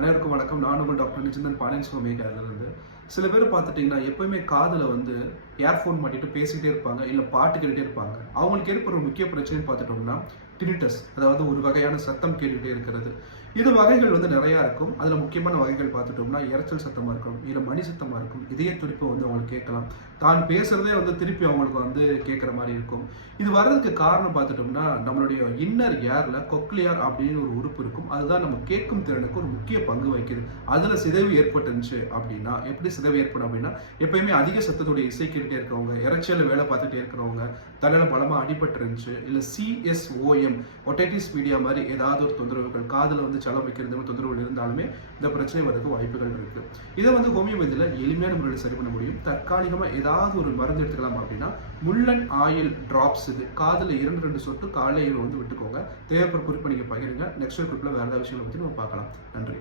அனைவருக்கும் வணக்கம். நான் உங்கள் டாக்டர் நிச்சந்தன் பழனிசுவாமி இருந்து சில பேர் பார்த்துட்டிங்கன்னா எப்போயுமே காதில் வந்து இயர்ஃபோன் மாட்டிட்டு பேசிக்கிட்டே இருப்பாங்க இல்லை பாட்டு கேட்டுட்டே இருப்பாங்க. அவங்களுக்கு ஏற்படுற முக்கிய பிரச்சனைன்னு பார்த்துட்டோம்னா டினிட்டஸ் அதாவது ஒரு வகையான சத்தம் கேட்டுகிட்டே இருக்கிறது. இது வகைகள் வந்து நிறையா இருக்கும். அதில் முக்கியமான வகைகள் பார்த்துட்டோம்னா இறைச்சல் சத்தமாக இருக்கும் இல்லை மணி சத்தமாக இருக்கும் இதய துடிப்பு வந்து அவங்களுக்கு கேட்கலாம். தான் பேசுகிறதே வந்து திருப்பி அவங்களுக்கு வந்து கேட்குற மாதிரி இருக்கும். இது வர்றதுக்கு காரணம் பார்த்துட்டோம்னா நம்மளுடைய இன்னர் ஏரில் கொக்லியார் அப்படின்னு ஒரு உறுப்பு இருக்கும். அதுதான் நம்ம கேட்கும் திறனுக்கு ஒரு முக்கிய பங்கு வகிக்குது. அதில் சிதைவு ஏற்பட்டுருந்துச்சு அப்படின்னா எப்படி சிதைவு ஏற்படும் அப்படின்னா எப்பயுமே அதிக சத்தத்துடைய இசை கேட்டுட்டே இருக்கிறவங்க இறைச்சியில் வேலை பார்த்துட்டே இருக்கிறவங்க தலையில பலமா அடிபட்டு இருந்துச்சு இல்ல சிஎஸ்ஓஎம் ஒட்டைட்டிஸ் மீடியா மாதிரி ஏதாவது ஒரு தொந்தரவுகள் காதில் வந்து சலம் வைக்கிறது மாதிரி தொந்தரவுகள் இருந்தாலுமே இந்த பிரச்சனை வரதுக்கு வாய்ப்புகள் இருக்கு. இதை வந்து ஹோமியோபதியில எளிமையான முறையில் சரி பண்ண முடியும். தற்காலிகமா ஏதாவது ஒரு மருந்து எடுத்துக்கலாம் அப்படின்னா முள்ளன் ஆயில் டிராப்ஸ் இது. காதில் இரண்டு ரெண்டு சொட்டு காலையில் வந்து விட்டுக்கோங்க. தேவைப்படுற குறிப்பை நீங்க பகிருங்க. நெக்ஸ்ட் குறிப்பில் வேற ஏதாவது விஷயங்களை பத்தி நம்ம பார்க்கலாம். நன்றி.